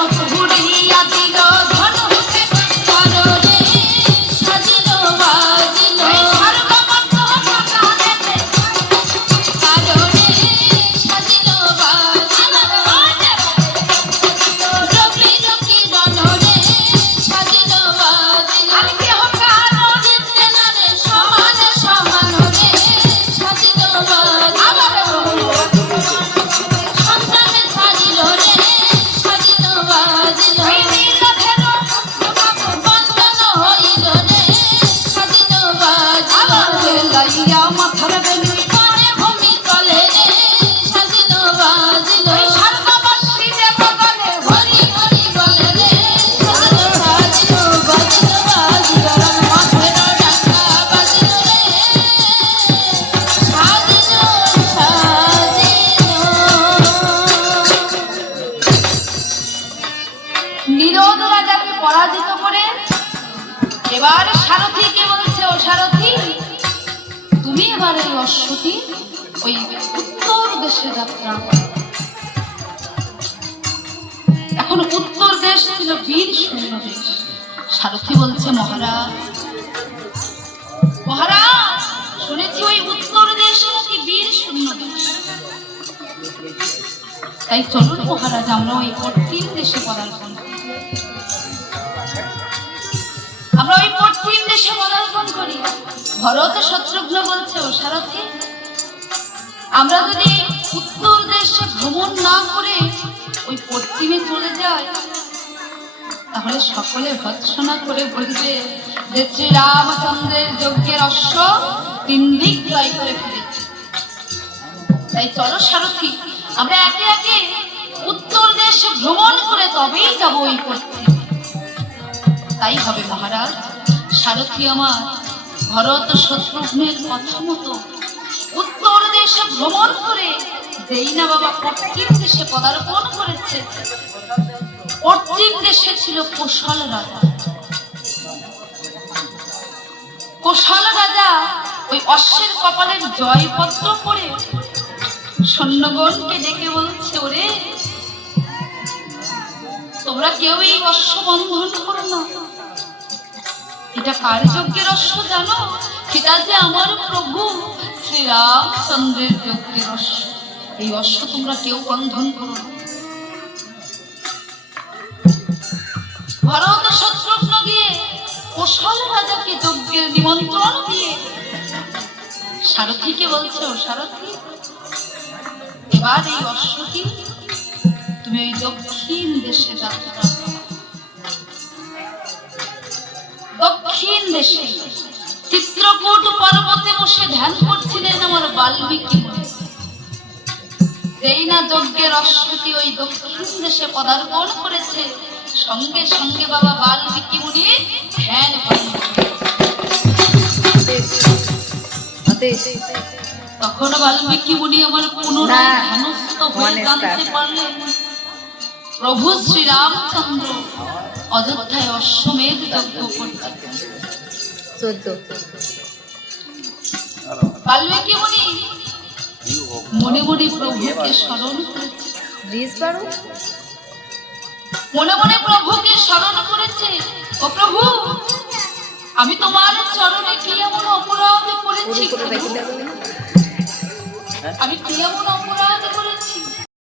아, 다 পরাজিত করে এবার সারথীকে বলছে, ও সারথী, তুমি এবার এই অশ্বতী, ওই উত্তর দেশে যাত্রা। এখন উত্তর দেশ ছিল বীর সৈন্য দেশ। সারথী বলছে, মহারাজ মহারাজ, শুনেছি ওই উত্তর দেশ নাকি বীর শূন্য দেশ। তাই চলুন মহারাজ, আমরা ওই পশ্চিম দেশে পদার্পণ আমরা ওই পশ্চিম দেশে পদার্পণ করি। ভরত শত্রুঘ্ন বলছে, ও সারথী। আমরা যদি উত্তর দেশে ভ্রমণ না করে ওই পশ্চিমে চলে যাই, তাহলে সকলে ভৎসনা করে বলবে যে শ্রীরামচন্দ্রের যজ্ঞের অশ্ব তিন দিক জয় করে ফিরেছে তাই চলো সারথী, আমরা একে একে উত্তর দেশে ভ্রমণ করে তবেই যাব ওই পশ্চিম তাই হবে মহারাজ। সারথী আমার, ভরত শত্রুঘ্নের কথা মতো উত্তর দেশে ভ্রমণ করে দেই না বাবা পশ্চিম দেশে পদার্পণ করেছে। পশ্চিম দেশে ছিল কোশল রাজা। কোশল রাজা ওই অশ্বের কপালের জয়পত্র পড়ে সৈন্যগণকে ডেকে বলছে, ওরে, তোমরা কেউ এই অশ্ব বন্ধন করো না। এটা কার যজ্ঞের অশ্ব জানো? এটা যে আমার প্রভু শ্রীরামচন্দ্রের যজ্ঞের অশ্ব এই অশ্ব তোমরা কেউ বন্ধন করো ভরত শত্রুঘ্ন গিয়ে কোশল রাজাকে যজ্ঞের নিমন্ত্রণ দিয়ে সারথীকে বলছে ও সারথী? এবার এই অশ্বটি তুমি ওই দক্ষিণ দেশে যাত্রা দক্ষিণ দেশে চিত্রকূট পর্বতে বসে ধ্যান করছিলেন আমার বাল্মীকি। যেই না যজ্ঞের অশ্বটি ওই দক্ষিণ দেশে পদার্পণ করেছে সঙ্গে সঙ্গে বাবা বাল্মীকি মুনি ধ্যান তখন বাল্মীকি মুনি আমার পুনরায় ধ্যানস্থ হয়ে জানতে পারলেন প্রভু শ্রীরামচন্দ্র অযোধ্যায় অশ্বমেধ যজ্ঞ করছে। চোদ্দ। বাল্মীকি মুনি মনে মনে প্রভুকে স্মরণ মনে মনে প্রভুকে স্মরণ করেছে। ও প্রভু আমি তোমার চরণে কি এমন অপরাধ করেছি আমি কি এমন অপরাধ